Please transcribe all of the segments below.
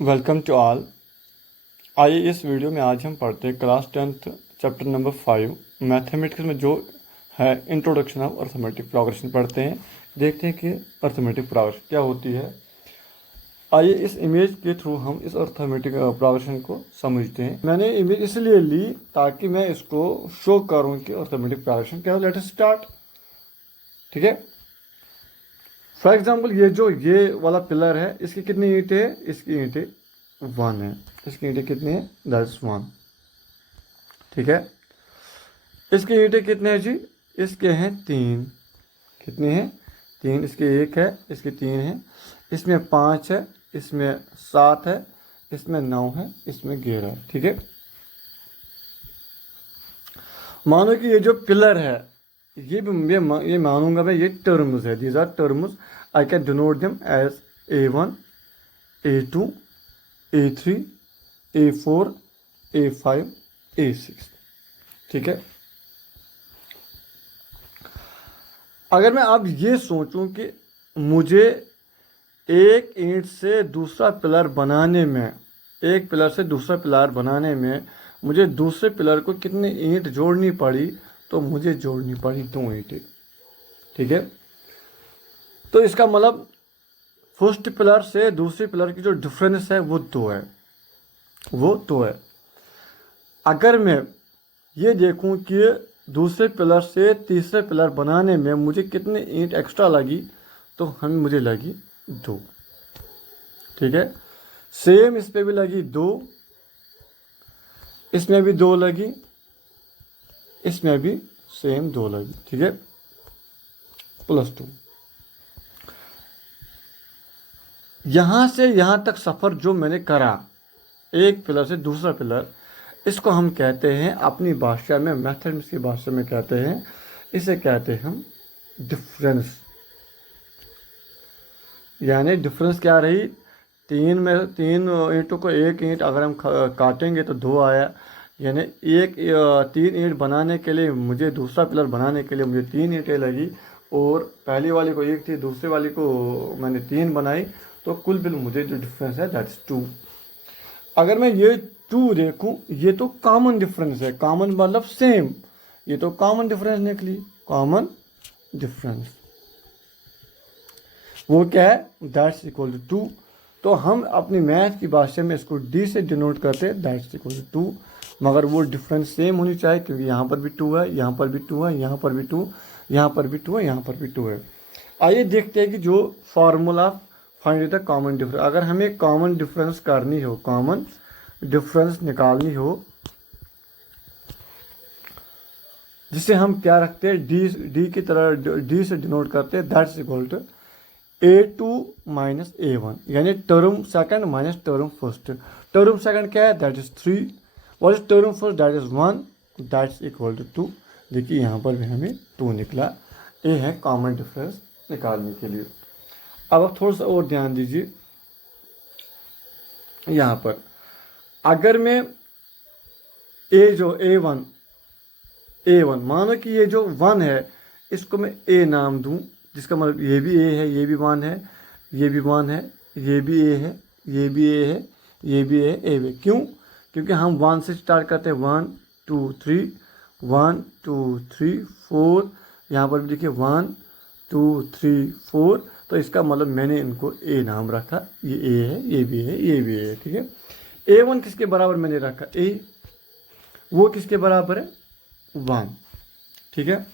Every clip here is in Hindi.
Welcome to all. आइए इस वीडियो में आज हम पढ़ते हैं class 10th chapter number 5 mathematics में जो है इंट्रोडक्शन ऑफ अर्थमेटिक प्रोग्रेशन पढ़ते हैं। देखते हैं कि अर्थमेटिक प्रोग्रेशन क्या होती है। आइए इस इमेज के थ्रू हम इस अर्थमेटिक प्रोग्रेशन को समझते हैं। मैंने इमेज इसलिए ली ताकि मैं इसको शो करूं कि अर्थमेटिक प्रोग्रेशन क्या है। Let us start. ठीक है, फॉर एग्जाम्पल ये वाला पिलर है, इसकी कितनी ईंटें है? इसकी ईंटें 1 है। इसकी ईंटें कितनी है? दैट्स 1। ठीक है, इसकी ईंटें कितने हैं जी? इसके हैं 3। कितने हैं? 3। इसके 1 है, इसके 3 है, इसमें 5 है, इसमें 7 है, इसमें 9 है, इसमें 11 है। ठीक है, मानो कि ये जो पिलर है ये मानूंगा मैं, ये टर्म्स है। These are terms, I can denote them as A1, A2, A3, A4, A5, A6। ठीक है, अगर मैं अब ये सोचूं कि मुझे एक ईंट से दूसरा पिलर बनाने में, एक पिलर से दूसरा पिलर बनाने में मुझे दूसरे पिलर को कितनी ईंट जोड़नी पड़ी, तो मुझे जोड़नी पड़ी 2 ईंटें। ठीक है, तो इसका मतलब फर्स्ट पिलर से दूसरे पिलर की जो डिफरेंस है वो 2 है, वो 2 है। अगर मैं ये देखूं कि दूसरे पिलर से तीसरे पिलर बनाने में मुझे कितनी ईंट एक्स्ट्रा लगी, तो मुझे लगी 2। ठीक है, सेम इस पे भी लगी 2, इसमें भी 2 लगी, इसमें भी सेम 2 लगी। ठीक है, +2। यहां से यहां तक सफर जो मैंने करा एक पिलर से दूसरा पिलर, इसको हम कहते हैं अपनी भाषा में, मैथमेटिक्स की भाषा में कहते हैं, इसे कहते हैं हम डिफरेंस। यानी डिफरेंस क्या रही? 3 ईंटों को एक ईंट अगर हम काटेंगे तो 2 आया। यानी 3 ईंट बनाने के लिए मुझे, दूसरा पिलर बनाने के लिए मुझे 3 ईंटें लगी, और पहली वाली को 1 थी, दूसरे वाली को मैंने 3 बनाई, तो कुल बिल मुझे जो डिफरेंस है दैट्स 2। अगर मैं ये 2 देखूं, ये तो कॉमन डिफरेंस है। कॉमन मतलब सेम, ये तो कॉमन डिफरेंस निकली, कॉमन डिफरेंस। वो क्या है? That's equal to 2। तो हम अपनी मैथ की भाषा में इसको D से डिनोट करते हैं, दैट्स इक्वल टू 2। मगर वो डिफरेंस सेम होनी चाहिए, क्योंकि यहाँ पर भी 2 है, यहाँ पर भी 2 है, यहाँ पर भी 2, यहाँ पर भी 2 है, यहाँ पर भी 2 है। आइए देखते हैं कि जो formula find the common difference, अगर हमें कॉमन डिफरेंस करनी हो, कॉमन डिफरेंस निकालनी हो, जिसे हम क्या रखते हैं? D की तरह D से डिनोट करते हैं, that's equal to A2 minus A1, यानी term second minus term first. Term second क्या है? That is 3। What is term first? That is 1, that's equal to 2। देखिए यहाँ पर भी हमें 2 निकला। ये है कॉमन डिफरेंस निकालने के लिए। अब आप थोड़ा सा और ध्यान दीजिए, यहाँ पर अगर मैं A1 मानो कि ये जो 1 है, इसको मैं A नाम दूं, जिसका मतलब ये भी A है, ये भी 1 है, ये भी 1 है, ये भी A है, ये भी A है, ये भी A है, A भी। क्यों? क्योंकि हम 1 से स्टार्ट करते हैं, 1 2 3, 1 2 3 4, यहाँ पर भी देखिए 1 2 3 4, तो इसका मतलब मैंने इनको A नाम रखा। ये A है, ये भी है, ये भी है। ठीक है, A1 किसके बराबर मैंने रखा? A। वो किसके बराबर है? 1। ठीक है,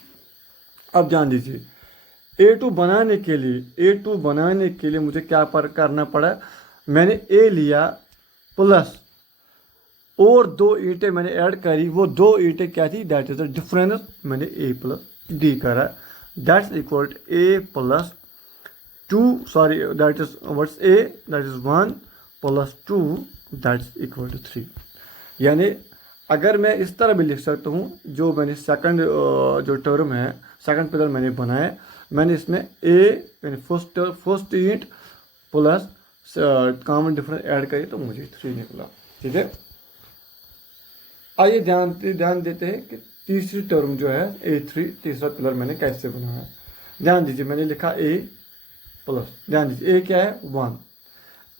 अब ध्यान दीजिए, A2 बनाने के लिए मुझे क्या करना पड़ा? मैंने A लिया प्लस और 2 ईंटें मैंने ऐड करी। वो 2 ईंटें क्या थी? That is the difference. मैंने A प्लस D करा, that's equal to A plus 2, sorry that is what's A, that is 1 plus 2, that's equal to 3। यानी अगर मैं इस तरह भी लिख सकता हूँ, जो मैंने सेकंड जो टर्म है, सेकंड पिलर मैंने बनाया, मैंने इसमें A यानी फर्स्ट ईंट प्लस कॉमन डिफरेंस ऐड करी, तो मुझे 3 निकला। ठीक है, आइए ध्यान देते हैं कि तीसरी टर्म जो है A3, तीसरा पिलर मैंने कैसे बनाया। ध्यान दीजिए, मैंने लिखा A प्लस, ध्यान दीजिए A क्या है? 1।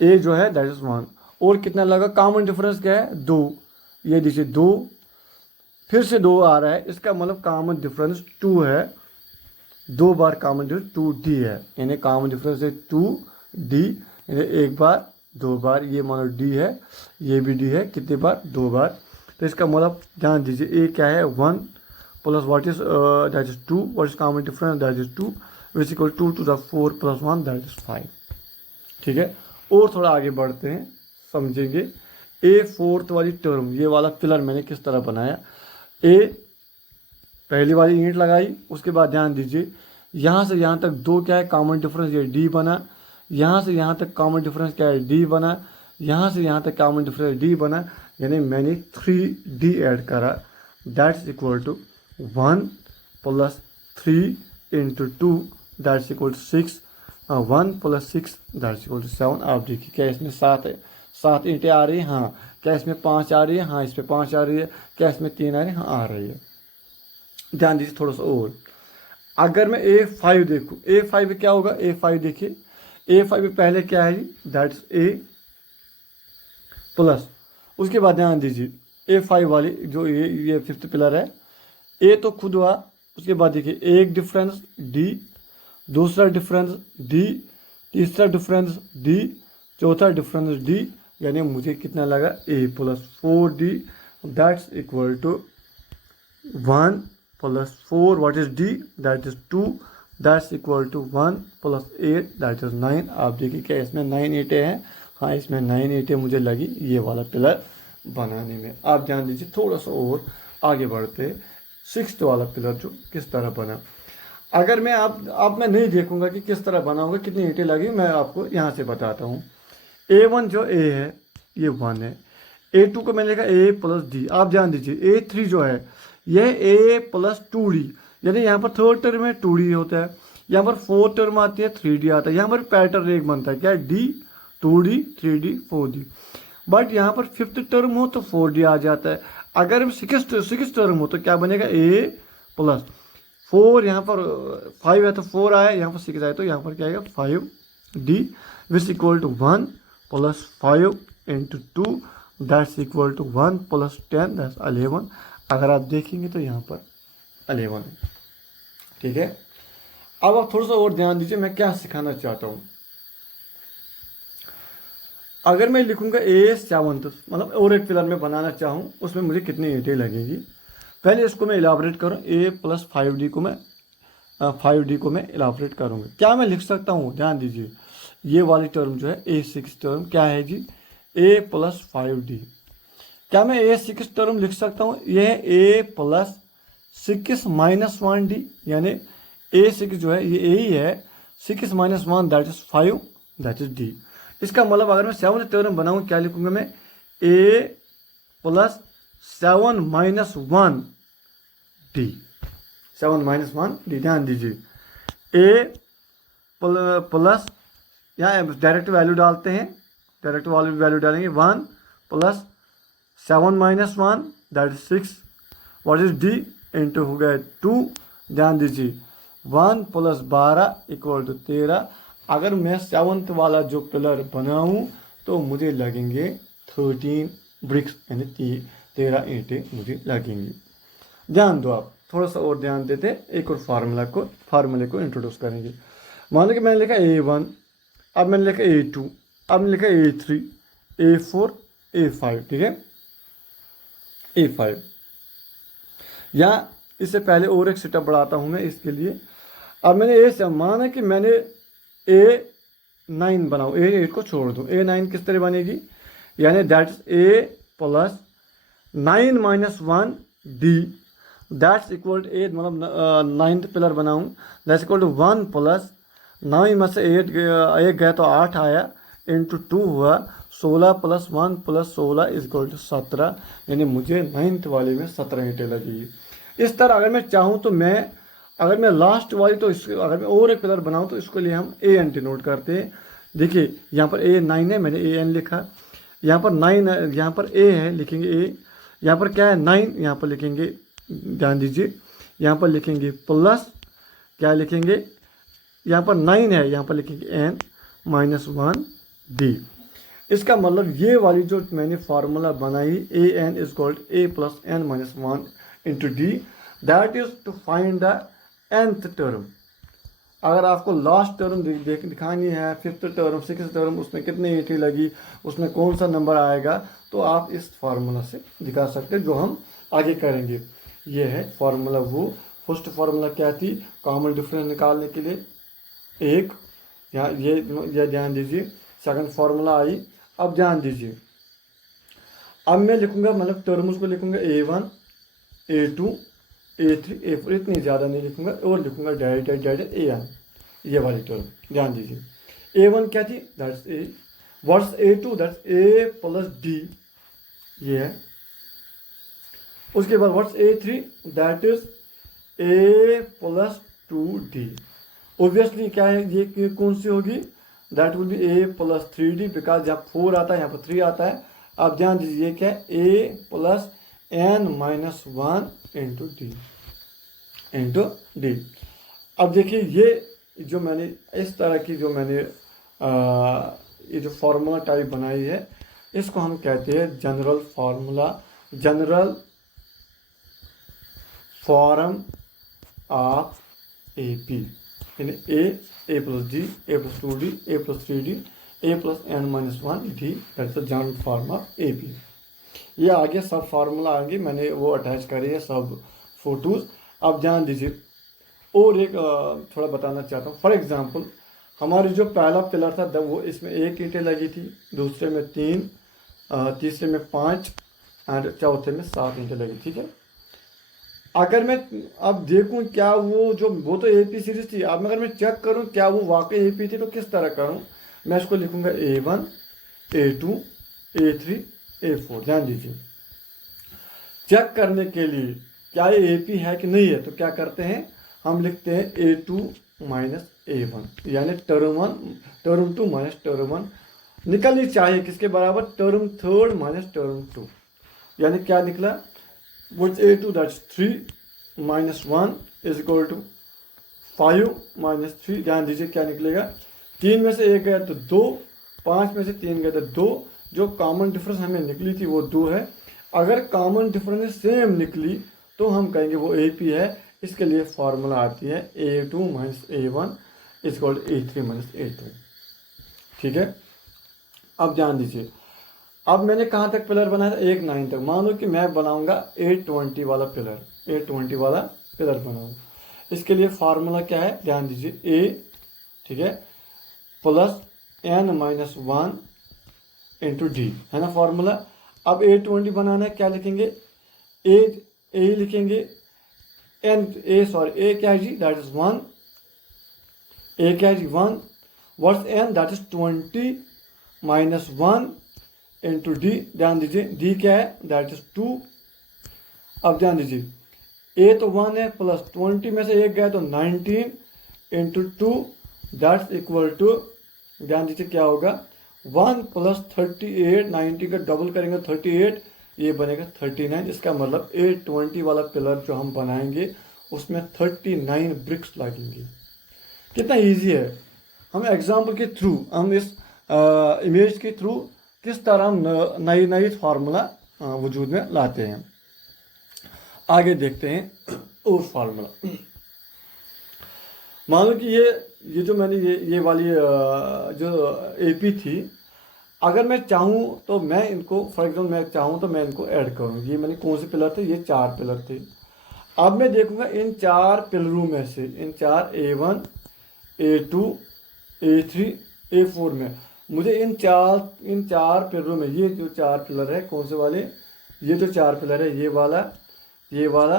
A जो है दैट इज 1, और कितना लगा, कॉमन डिफरेंस क्या है 2, ये देखिए 2, फिर से 2 आ रहा है, इसका मतलब कॉमन डिफरेंस 2 है, 2 बार कॉमन डिफरेंस 2D है, यानी कॉमन डिफरेंस है 2D, यानी 1 बार 2 बार, ये मानो D है, ये भी D है, कितने बार 2 बार। तो इसका मतलब ध्यान दीजिए ए क्या है 1 plus what is that is 2, what is common difference that is 2 which equal 2 to the 4 + 1 that is 5। ठीक है, और थोड़ा आगे बढ़ते हैं, समझेंगे। ए फोर्थ वाली टर्म, ये वाला पिलर मैंने किस तरह बनाया, ए पहली वाली ईंट लगाई, उसके बाद ध्यान दीजिए यहाँ से यहाँ तक 2 क्या है कॉमन डिफरेंस, ये D बना, यहाँ से यहाँ तक कॉमन डिफरेंस क्या है D बना, यहाँ से यहाँ तक कॉमन डिफरेंस D बना, यानी मैंने 3D ऐड करा, that's equal to 1 + 3 × 2 that's equal to 6, 1 + 6 that's equal to 7। आप देखिए क्या इसमें 7 ईंटें आ रही हैं, हाँ, क्या इसमें 5 आ रही है, हाँ, इस पर 5 आ रही है, क्या इसमें 3 आ रही है, हाँ आ रही है। ध्यान दीजिए थोड़ा सा और, अगर मैं A5 देखूँ, A5 क्या होगा, A5 देखिए, A5 पहले क्या है जी, दैट्स A प्लस, उसके बाद ध्यान दीजिए A5 वाली जो ये फिफ्थ पिलर है, A तो खुद हुआ, उसके बाद देखिए एक डिफरेंस D, दूसरा डिफरेंस D, तीसरा डिफरेंस D, चौथा डिफरेंस D, यानी मुझे कितना लगा A + 4D that's equal to 1 + 4 what is D that is 2 that's equal to 1 + 8 that is 9। आप देखिए क्या इसमें 9 ईंटें हैं, हाँ इसमें 9 ईंटें मुझे लगी ये वाला पिलर बनाने में। आप ध्यान दीजिए थोड़ा सा और आगे बढ़ते, 6th वाला पिलर जो किस तरह बना। अगर मैं अब मैं नहीं देखूंगा कि किस तरह बनाऊंगा, कितनी ईंटें लगी, मैं आपको यहाँ से बताता हूँ। A1 जो A है ये 1 है, A2 को मैंने लिखा A + D। आप ध्यान दीजिए A3 जो है यह A + 2D, यानी यहाँ पर थर्ड टर्म में 2D होता है, यहाँ पर फोर्थ टर्म आती है 3D आता है, यहाँ पर पैटर्न एक बनता है क्या है D 2D 3D 4D, but यहाँ पर फिफ्थ टर्म हो तो 4D आ जाता है। अगर सिक्स टर्म हो तो क्या बनेगा A + 4, यहाँ पर 5 है तो 4 आया, यहाँ पर 6 आया तो यहाँ पर क्या आएगा 5D which equal to 1 + 5 × 2 that's equal to 1 + 10 that's 11। अगर आप देखेंगे तो यहाँ पर 11 है। ठीक है, अब आप थोड़ा सा और ध्यान दीजिए मैं क्या सिखाना चाहता हूँ। अगर मैं लिखूंगा A7 मतलब और एक पिलर में बनाना चाहूँ, उसमें मुझे कितनी ईंटें लगेंगी, पहले इसको मैं इलाबरेट करूँ। A + 5D को मैं 5D को मैं इलाबरेट करूँगा। क्या मैं लिख सकता हूँ, ध्यान दीजिए ये वाली टर्म जो है A6 टर्म क्या है जी A + 5D। क्या मैं A6 टर्म लिख सकता हूँ, यह है A + 6 - 1D, यानी A6 जो है ये A ही है, 6 - 1 that is 5 that is D। इसका मतलब अगर मैं 7th टर्म बनाऊँ क्या लिखूंगा मैं A + 7 - 1D, 7 - 1D। ध्यान दीजिए A प्लस, यहाँ डायरेक्ट वैल्यू डालते हैं, डायरेक्ट वैल्यू डालेंगे 1 + 7 - 1 that is 6 what is D into हो गया 2। ध्यान दीजिए 1 + 12 = 13। अगर मैं 7th वाला जो पिलर बनाऊं तो मुझे लगेंगे 13 ब्रिक्स, यानी 13 ईंटें मुझे लगेंगी। ध्यान दो, आप थोड़ा सा और ध्यान देते, एक और फार्मूले को इंट्रोड्यूस करेंगे। मान लो कि मैंने लिखा A1, अब मैंने लिखा A2, अब मैंने लिखा A3, A4, A5। ठीक है, A5 यहाँ इससे पहले और एक सेटअप बढ़ाता हूँ मैं इसके लिए। अब मैंने A माना कि मैंने A9 बनाऊँ, A8 को छोड़ दूँ, A9 किस तरह बनेगी, यानी that is A + 9 - 1D that's equal to 8, मतलब 9th पिलर बनाऊँ दैट्स इक्वल टू 1 + 9 में से 8 गया तो 8 आया इंटू 2 हुआ 16 + 1 + 16 = 17, यानी मुझे 9th वाले में 17 ईंटें लगेगी। इस तरह अगर मैं चाहूँ तो अगर मैं लास्ट वाली तो इसको अगर मैं और एक पिलर बनाऊँ तो इसके लिए हम AN डिनोट करते हैं। देखिए यहाँ पर A9 है, मैंने AN लिखा, यहाँ पर 9 है, यहाँ पर A है लिखेंगे A, यहाँ पर क्या है 9, यहाँ पर लिखेंगे, ध्यान दीजिए यहाँ पर लिखेंगे प्लस, क्या लिखेंगे, यहाँ पर 9 है, यहाँ पर लिखेंगे N - 1D। इसका मतलब ये वाली जो मैंने फार्मूला बनाई A N is called A plus N minus one into D, that is to find the nth term. अगर आपको लास्ट टर्म दिखानी है, फिफ्थ टर्म, सिक्स टर्म, उसमें कितनी एंट्री लगी, उसमें कौन सा नंबर आएगा, तो आप इस फार्मूला से दिखा सकते हैं, जो हम आगे करेंगे। ये है फार्मूला। वो फर्स्ट फार्मूला क्या थी कॉमन डिफरेंस निकालने के लिए, एक, यहाँ ये ध्यान दीजिए। Second formula I. अब ध्यान दीजिए, अब मैं लिखूंगा, मतलब टर्म्स को लिखूंगा A1, A2, A3, A4, इतनी ज़्यादा नहीं लिखूंगा, और लिखूंगा डायरेक्ट AN, ये वाली टर्म। ध्यान दीजिए, A1 क्या थी, that's A, what's A2, that's A plus D, ये है। उसके बाद what's A3, that is A plus 2D। Obviously क्या है, ये कौन सी होगी, that will be A plus 3D, because जहाँ 4 आता है यहाँ पर 3 आता है। अब ध्यान दीजिए, क्या है, A plus n minus 1 into D. अब देखिए, ये जो मैंने इस तरह की जो मैंने ये जो फार्मूला टाइप बनाई है, इसको हम कहते हैं general formula, general form of AP, यानी A plus D, A plus 2D, A plus 3D, A plus n minus 1D, that's the general form of AP। ये आगे सब फार्मूला आएंगे, मैंने वो अटैच करी है सब फोटोज। अब ध्यान दीजिए, और एक थोड़ा बताना चाहता हूँ। फॉर एग्जांपल, हमारी जो पहला पिलर था वो इसमें 1 ईंटें लगी थी, दूसरे में 3, तीसरे में 5 एंड चौथे में 7 ईंटें लगी, ठीक है। अगर मैं अब देखूं क्या वो तो AP सीरीज थी, अब अगर मैं चेक करूं क्या वो वाकई AP थी, तो किस तरह करूं, मैं इसको लिखूंगा A1, A2, A3, A4। ध्यान दीजिए, चेक करने के लिए क्या ये AP है कि नहीं है, तो क्या करते हैं, हम लिखते हैं A2 माइनस A1, यानी टर्म 2 माइनस टर्म 1 निकलनी चाहिए किसके बराबर, टर्म 3 माइनस टर्म 2, यानी क्या निकला, what's A2, that's 3 minus 1 is equal to 5 minus 3। ध्यान दीजिए क्या निकलेगा, 3 में से 1 गया तो 2, 5 में से 3 गया तो 2, जो कॉमन डिफरेंस हमें निकली थी वो 2 है। अगर कॉमन डिफरेंस सेम निकली तो हम कहेंगे वो AP है। इसके लिए फार्मूला आती है A2 minus A1 is equal to A3 minus A2, ठीक है। अब ध्यान दीजिए, अब मैंने कहाँ तक पिलर बनाया था, 1 9 तक। मान लो कि मैं बनाऊंगा 820 वाला पिलर, 820 वाला पिलर बनाऊंगा। इसके लिए फार्मूला क्या है, ध्यान दीजिए, A, ठीक है, plus n minus 1 into D, है ना फार्मूला। अब 820 बनाना है, क्या लिखेंगे, ए लिखेंगे, ए क्या है जी, दैट इज 1, ए क्या है जी 1, what's n, that is 20 minus 1 into D. ध्यान दीजिए, डी क्या है, दैट इज 2। अब ध्यान दीजिए, ए तो 1 है, प्लस 20 में से 1 गया तो 19 इंटू 2, दैट्स इक्वल टू, ध्यान दीजिए क्या होगा, 1 प्लस 38, 90 का डबल करेंगे 38, ये बनेगा 39। इसका मतलब 820 वाला पिलर जो हम बनाएंगे उसमें 39 ब्रिक्स लगेंगे। कितना इजी है। हम एग्जाम्पल के थ्रू, हम इस इमेज के थ्रू किस तरह हम नई फार्मूला वजूद में लाते हैं। आगे देखते हैं और फार्मूला। मान लो कि ये जो मैंने ये वाली जो AP थी, अगर मैं चाहूँ तो मैं इनको, फॉर एग्जाम्पल मैं चाहूँ तो मैं इनको ऐड करूँ। ये मैंने कौन से पिलर थे, ये 4 पिलर थे। अब मैं देखूंगा इन 4 पिलरों में से, इन 4 A1, A2, A3, A4 में मुझे इन चार पिलरों में, ये जो 4 पिलर है कौन से वाले, ये जो 4 पिलर है, ये वाला, ये वाला,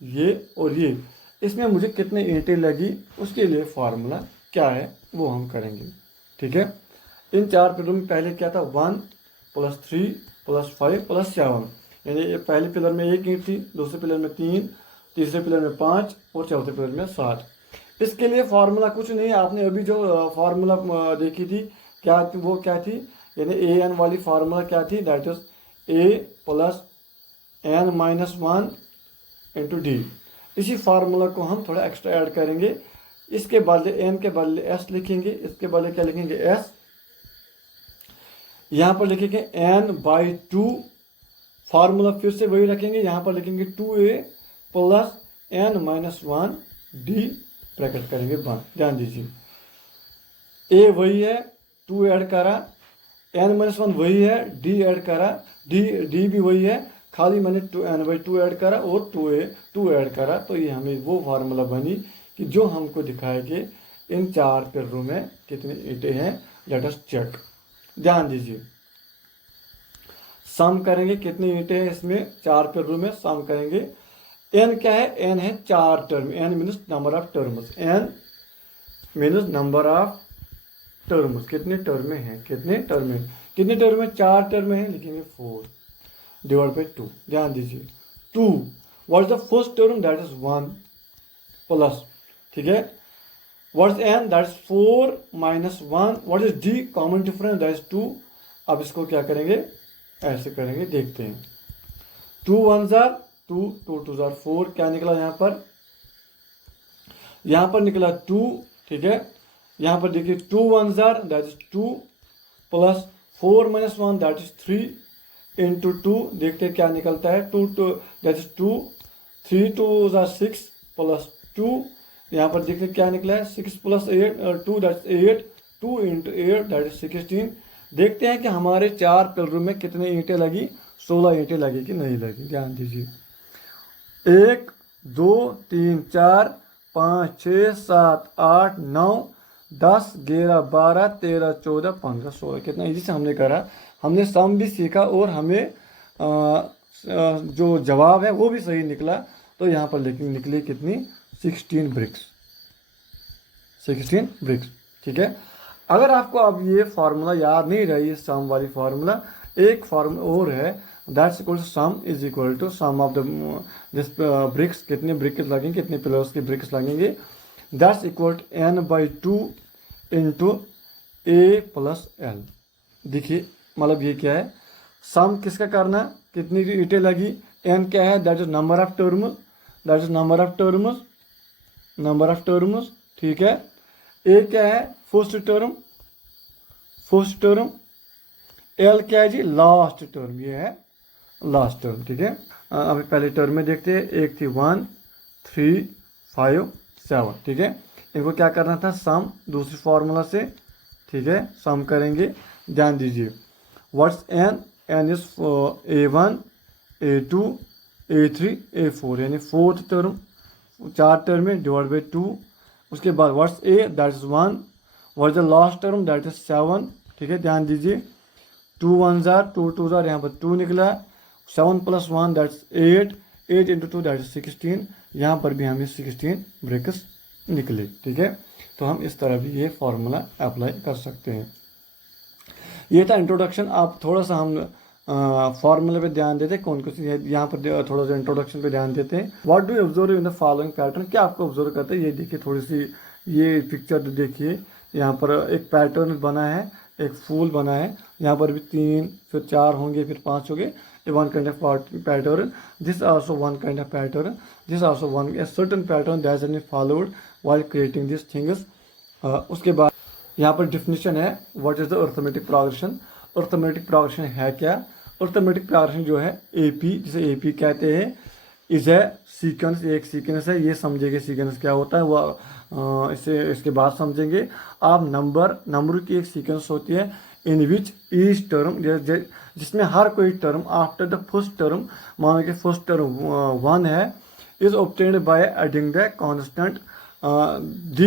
ये और ये, इसमें मुझे कितने ईंटें लगी, उसके लिए फार्मूला क्या है वो हम करेंगे, ठीक है। इन 4 पिलरों में पहले क्या था, 1 प्लस 3 प्लस 5 प्लस 7, यानी पहले पिलर में 1 ईंट थी, दूसरे पिलर में 3, तीसरे पिलर में 5 और चौथे पिलर में 7। इसके लिए फार्मूला कुछ नहीं, आपने अभी जो फार्मूला देखी थी वो क्या थी, यानी AN वाली फार्मूला क्या थी, that is A plus n minus 1 into D. इसी फार्मूला को हम थोड़ा एक्स्ट्रा ऐड करेंगे, इसके बदले n के बदले s लिखेंगे, इसके बदले क्या लिखेंगे, s, यहाँ पर लिखेंगे n/2, फार्मूला फिर से वही रखेंगे, यहाँ पर लिखेंगे 2a plus n-1 d bracket करेंगे बंद। ध्यान दीजिए, a वही है, 2 ऐड करा, n-1 वही है, d ऐड करा, d भी वही है, खाली मैंने n/2 ऐड करा और 2 ऐड करा। तो ये हमें वो फार्मूला बनी कि जो हमको दिखाएंगे इन 4 पिलरों में कितने ईंटें हैं। Let us check. ध्यान दीजिए, सम करेंगे कितनी ईंटें हैं इसमें 4 पिलरों में, सम करेंगे। n क्या है, n है 4 term, n means number of terms, n means number of terms, कितने टर्म हैं, कितने टर्म हैं, कितने टर्म है, 4 टर्म है, लिखेंगे 4 डिवाइड बाई 2। ध्यान दीजिए 2, what is the first term, that is 1 plus, ठीक है, what is n, that is 4 minus 1, what is d, common difference, that is 2। अब इसको क्या करेंगे, ऐसे करेंगे, देखते हैं। 2 1 जार 2, 2 2 जार 4, क्या निकला यहाँ पर निकला 2, ठीक है। यहाँ पर देखिए 2 1 jar that is 2 plus 4 minus 1 that is 3 into 2, देखते हैं क्या निकलता है, 2 2 दैट इज 2, 3 2 जार 6 प्लस 2, यहाँ पर देखते हैं क्या निकला है, 6 plus 8 2 that is 8, 2 into 8 that is 16। देखते हैं कि हमारे 4 पिलरों में कितने ईंटें लगी, 16 ईंटें लगी कि नहीं लगी। ध्यान दीजिए, 1 2 3 4 5 6 7 8 9 10 11 12 13 14 15 16, कितना इजी से हमने करा। हमने सम भी सीखा और हमें जो जवाब है वो भी सही निकला। तो यहाँ पर लेकिन निकली कितनी, 16 ब्रिक्स, 16 ब्रिक्स, ठीक है। अगर आपको अब ये फार्मूला याद नहीं रही, ये सम वाली फार्मूला, एक फार्मूला और है, that's equal to sum is equal to sum of the this bricks, कितने ब्रिक्स लगेंगे, कितने पिलर्स के ब्रिक्स लगेंगे, that's equal to n/2 into a plus l। देखिए मतलब ये क्या है, सम किसका करना, कितनी ईंटें लगी, n क्या है, that is number of terms, that is number of terms, number of terms, ठीक है। a क्या है, first term, first term, l क्या है जी, लास्ट टर्म, ये है लास्ट टर्म, ठीक है। अभी पहले टर्म में देखते हैं, एक थी 1 3 5 7, ठीक है। इनको क्या करना था, सम, दूसरी फार्मूला से, ठीक है, सम करेंगे। ध्यान दीजिए, what's n is a1 a2 a3 a4, यानी फोर्थ टर्म, 4 टर्म में डिवाइड बाई 2। उसके बाद what's a, that is 1, what is the last term, that is 7, ठीक है। ध्यान दीजिए, 2 1 जार 2 2 जार, यहाँ पर 2 निकला, 7 plus 1 that's 8, 8 into 2 that is 16, यहाँ पर भी हमें 16 ब्रेक्स निकले, ठीक है। तो हम इस तरह भी ये फार्मूला अप्लाई कर सकते हैं। ये था इंट्रोडक्शन। आप थोड़ा सा हम फार्मूले पे ध्यान देते हैं, कौन कौन सी, यहाँ पर थोड़ा सा इंट्रोडक्शन पे ध्यान देते हैं। What do you observe in the following pattern, क्या आपको ऑब्जर्व करते हैं, ये देखिए थोड़ी सी ये पिक्चर देखिए, यहाँ पर एक पैटर्न बना है, एक फूल बना है, यहाँ पर भी 3 फिर 4 होंगे, फिर 5 होंगे, one kind of pattern, this also one kind of pattern, this also one a certain pattern that is followed while creating this things. उसके बाद यहाँ पर डिफिनेशन है, what is the arithmetic progression, arithmetic progression है क्या, अर्थमेटिक प्रोग्रेशन जो है एपी, जिसे एपी कहते हैं, इज ए सीक्वेंस, एक सीक्वेंस है, ये समझेंगे सीक्वेंस क्या होता है, वो इसके बाद समझेंगे। आप नंबर की एक सीक्वेंस होती है, इन विच ईच टर्म, जिसमें हर कोई term after the first term, मानो कि फर्स्ट टर्म 1 है, is obtained by adding the constant d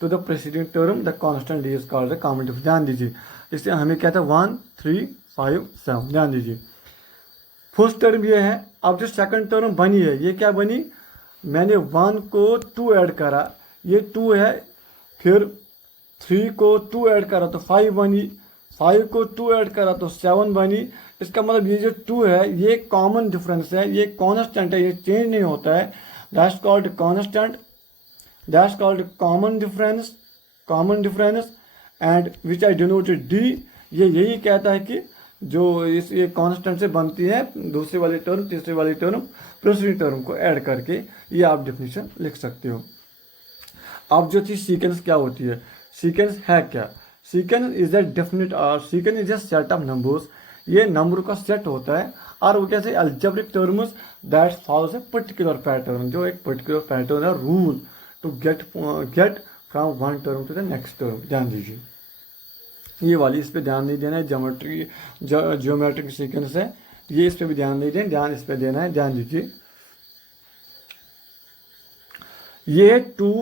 to the president term, the constant d is called the common difference. ध्यान दीजिए, इससे हमें क्या था, 1 3 5 7। ध्यान दीजिए, फर्स्ट टर्म ये है। अब जो सेकंड टर्म बनी है, ये क्या बनी, मैंने 1 को 2 ऐड करा, ये 2 है, फिर 3 को 2 ऐड करा तो 5 बनी, 5 को 2 ऐड करा तो 7 बनी। इसका मतलब ये जो 2 है ये कॉमन डिफरेंस है, ये कांस्टेंट है, ये चेंज नहीं होता है, that's called constant, that's called common difference and which I denoted d। ये यही कहता है कि जो ये कांस्टेंट से बनती है, दूसरी वाली टर्म, तीसरी वाली टर्म, प्रेसिडेंट टर्म को ऐड करके, ये आप डेफिनेशन लिख सकते हो। अब जो चीज़ सीक्वेंस क्या होती है, सीक्वेंस है क्या, sequence is a definite sequence is a set of numbers, ये नंबर का सेट होता है, और वो कैसे algebraic terms that follows a particular pattern, जो एक पर्टिकुलर पैटर्न है, rule to get from one term to the next term. ध्यान दीजिए, ये वाली इस पर ध्यान नहीं देना है, ज्योमेट्रिक सीक्वेंस है, ये इस पर भी ध्यान नहीं दें, ध्यान इस पर देना है। ध्यान दीजिए, ये 2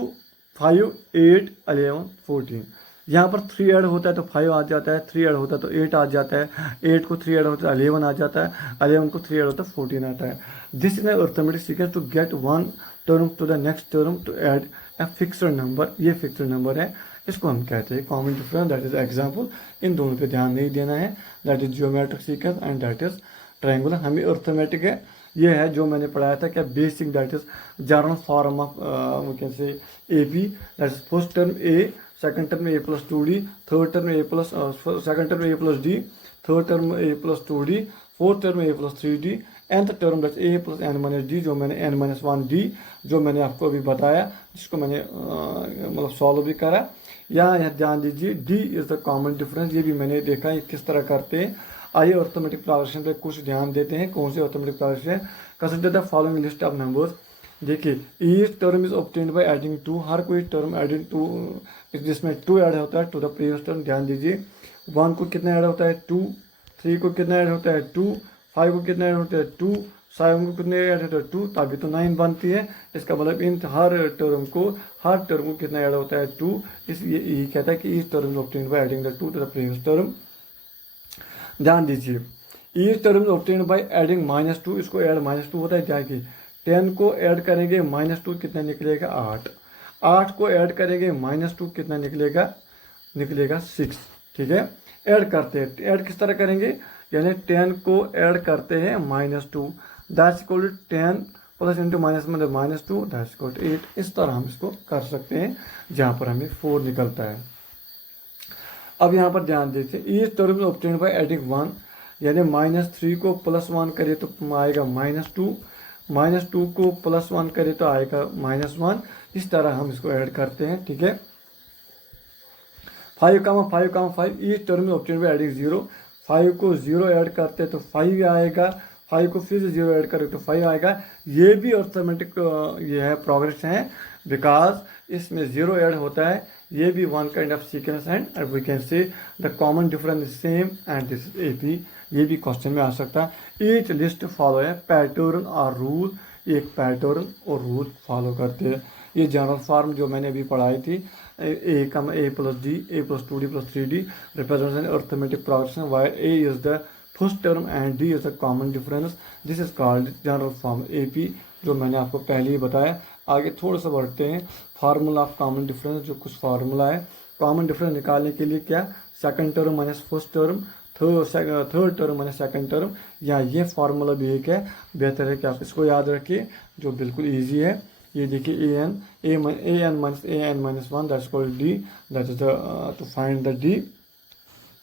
5 8 11 14, यहाँ पर 3 ऐड होता है तो 5 आ जाता है, 3 ऐड होता है तो 8 आ जाता है, 8 को 3 ऐड होता है 11 आ जाता है, 11 को 3 ऐड होता है 14 आता है। This is an arithmetic sequence to get one term to the next term to add a fixed number, ये फिक्स्ड नंबर है, इसको हम कहते हैं common difference, that is example. इन दोनों पे ध्यान नहीं देना है, that is geometric sequence and that is triangular. हमें अर्थमेटिक है, ये है जो मैंने पढ़ाया था क्या, basic, that is general form of वो कैसे A P, that is first term A, second term A plus 2d, third term A plus second term A plus D, third term A plus 2d, fourth term A plus 3d, nth term that A plus N minus D, जो मैंने n माइनस 1d जो मैंने आपको अभी बताया, जिसको मैंने मतलब सॉल्व भी करा। यहाँ ध्यान दीजिए, d is the common difference, ये भी मैंने देखा है किस तरह करते हैं। आइए अर्थमेटिक प्रोग्रेशन पे कुछ ध्यान देते हैं, कौन से arithmetic progression. Consider the following list of numbers. देखिए, each term is obtained by adding 2, हर कोई टर्म एडिंग 2, जिसमें 2 ऐड होता है टू द प्रीवियस टर्म। ध्यान दीजिए, 1 को कितना ऐड होता है 2, 3 को कितना ऐड होता है 2, 5 को कितना ऐड होता है 2, 7 को कितने ऐड होता है 2, तभी तो 9 बनती है। इसका मतलब इन हर टर्म को कितना ऐड होता है 2, इसलिए ये कहता है कि each term is obtained by adding the 2 to the previous term. ध्यान दीजिए, each term is obtained by adding -2, इसको ऐड -2 होता है क्या कि 10 को ऐड करेंगे -2 कितना निकलेगा 8, 8 को ऐड करेंगे -2 कितना निकलेगा 6। ठीक है, ऐड करते हैं, ऐड किस तरह करेंगे, यानी 10 को ऐड करते हैं -2, that's equal to 10 plus into minus मतलब -2, दैट्स इक्वल टू 8। इस तरह हम इसको कर सकते हैं, जहाँ पर हमें 4 निकलता है। अब यहाँ पर ध्यान दीजिए, each term is obtained by adding 1, यानी -3 को +1 करें तो आएगा -2, -2 को +1 करें तो आएगा -1। इस तरह हम इसको ऐड करते हैं। ठीक है, 5, each term is obtained by adding 0, 5 को 0 ऐड करते हैं तो 5 आएगा, 5 को फिर से 0 ऐड करें तो 5 आएगा। ये भी अर्थमेटिक ये है प्रोग्रेशन है, बिकॉज इसमें 0 ऐड होता है, ये भी one kind of sequence and we can say the common difference is same and this is AP. ये भी क्वेश्चन में आ सकता है। ईच लिस्ट फॉलो है पैटर्न और रूल, एक पैटर्न और रूल फॉलो करते हैं। ये जनरल फॉर्म जो मैंने अभी पढ़ाई थी, a plus D, a plus 2d plus 3d represents an arithmetic progression where a is the first term and d is the common difference. This is called general form AP, जो मैंने आपको पहले ही बताया। आगे थोड़ा सा बढ़ते हैं, फार्मूला ऑफ कॉमन डिफरेंस, जो कुछ फार्मूला है कॉमन डिफरेंस निकालने के लिए। क्या, second term minus first term, third term minus second term, या ये फार्मूला भी एक है, बेहतर है कि आप इसको याद रखिए, जो बिल्कुल ईजी है। ये देखिए, a n minus 1 that's called d, that is the to find the d।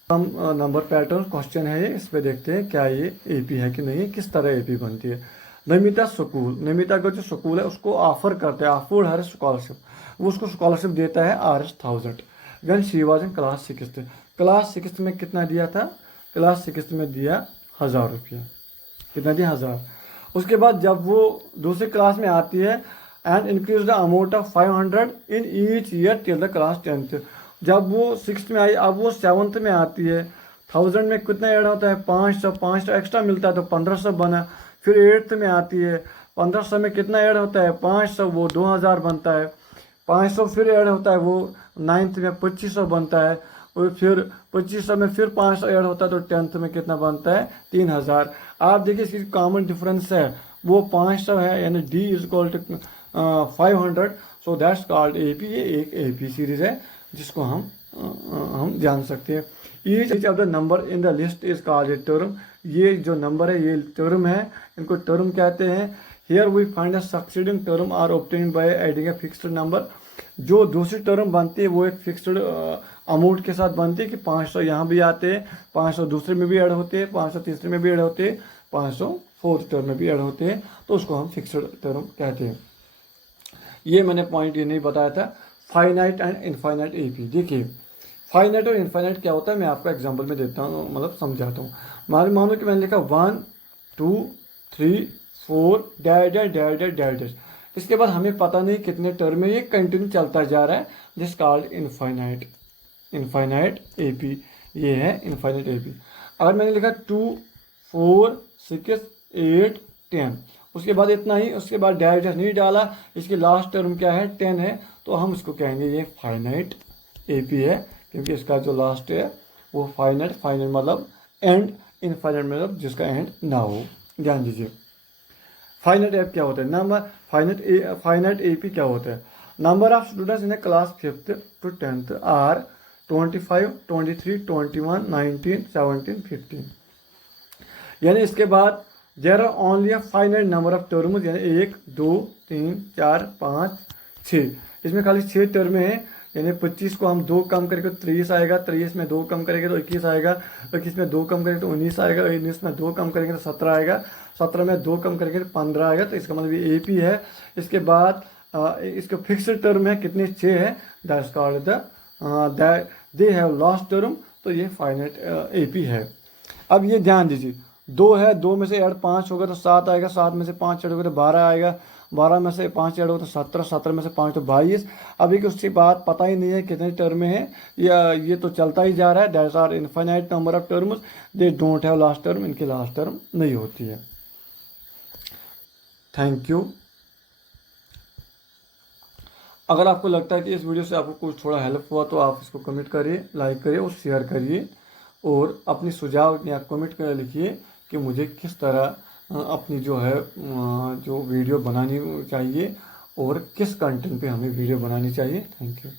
हम नंबर पैटर्न क्वेश्चन है ये, इस पे देखते हैं क्या ये एपी है कि नहीं, किस तरह एपी बनती है। नमिता का जो स्कूल है उसको ऑफर करते हैं, अफोर्ड हर स्कॉलरशिप, वो उसको स्कॉलरशिप देता है Rs1000 when she was in class 6। Class 6 में कितना दिया था, क्लास 6 में दिया 1000 रुपया, कितना दिया 1000। उसके बाद जब वो दूसरी क्लास में आती है, and increase the amount of 500 in each year till the class 10th। जब वो 6th में आई, अब वो 7th में आती है, 1000 में कितना ऐड होता है 500 एक्स्ट्रा मिलता है तो 1500 बना। फिर 8th में आती है, 1500 में कितना ऐड होता है 500, वो 2000 बनता है। 500 फिर ऐड होता है, वो 9th में 2500 बनता है। और फिर 2500 में फिर 500 ऐड होता है तो 10th में कितना बनता है 3000। आप देखिए इसकी कॉमन डिफरेंस है, वो 500 है, यानी D is equal to 500, so that's called AP. ये एक एपी सीरीज है जिसको हम जान सकते हैं। Each of the number in the list is called a term. ये जो नंबर है ये टर्म है, इनको टर्म कहते हैं। Here we find a succeeding term are obtained by adding a fixed number. जो दूसरी टर्म बनती है वो एक फिक्स्ड अमाउंट के साथ बनती है कि 500 यहाँ भी आते हैं, 500 दूसरे में भी ऐड होते हैं, 500 तीसरे में भी ऐड होते हैं, 500 फोर्थ टर्म में भी ऐड होते हैं, तो उसको हम फिक्स्ड टर्म कहते हैं। ये मैंने पॉइंट ये नहीं बताया था, फाइनाइट एंड इनफाइनाइट एपी। देखिए, फाइनाइट और इनफाइनाइट क्या होता है मैं आपको एग्जांपल में देता हूँ, मतलब समझाता हूँ। मानो कि मैंने लिखा 1 2 3 4 dash dash dash dash dash dash. इसके बाद हमें पता नहीं कितने टर्म में ये कंटिन्यू चलता जा रहा है, जिस कॉल्ड इनफाइनाइट, इनफाइनाइट एपी, ये है इनफाइनाइट एपी। अगर मैंने लिखा 2 4 6 8 10, उसके बाद इतना ही, उसके बाद डैश डैश नहीं डाला, इसकी लास्ट टर्म क्या है 10 है, तो हम इसको कहेंगे ये फाइनाइट एपी है, क्योंकि इसका जो लास्ट है वो फाइनाइट, फाइनाइट मतलब एंड, इनफाइनाइट मतलब जिसका एंड ना हो। ध्यान दीजिए फाइनाइट एप क्या होता है, नंबर फाइनाइट एपी क्या होता है। Number of students in class 5th to 10th are 25 23 21 19 17 15। यानी इसके बाद there are only a finite number of terms, यानी 1 2 3 4 5 6, इसमें खाली 6 टर्म हैं। यानी 25 को हम 2 कम करेंगे तो 23 आएगा, 23 में 2 कम करेंगे तो 21 आएगा, 21 में 2 कम करेंगे तो 19 आएगा, 19 में 2 कम करेंगे तो 17 आएगा, 17 में 2 कम करेंगे तो 15 आएगा। तो इसका मतलब ये एपी है। इसके बाद इसका फिक्स्ड टर्म है कितने, 6 है, that's called the they have last term, तो ये फाइनाइट एपी है। अब ये ध्यान दीजिए 2 है, 2 में से ऐड 5 होगा तो 7 आएगा, 7 में से 5 ऐड होगा तो 12 आएगा, 12 में से 5 ऐड होगा तो 17, 17 में से 5 तो 22। अभी कि उसकी बात पता ही नहीं है कितने टर्म में है, या ये तो चलता ही जा रहा है। That's are infinite number of terms, they don't have last term, इनकी लास्ट टर्म नहीं होती है। Thank you. अगर आपको लगता है कि इस वीडियो से आपको कुछ थोड़ा हेल्प हुआ तो आप इसको कमेंट करिए, लाइक करिए और शेयर करिए, और अपनी सुझाव या कमेंट कर लिखिए कि मुझे किस तरह अपनी जो है जो वीडियो बनानी चाहिए और किस कंटेंट पे हमें वीडियो बनानी चाहिए। Thank you.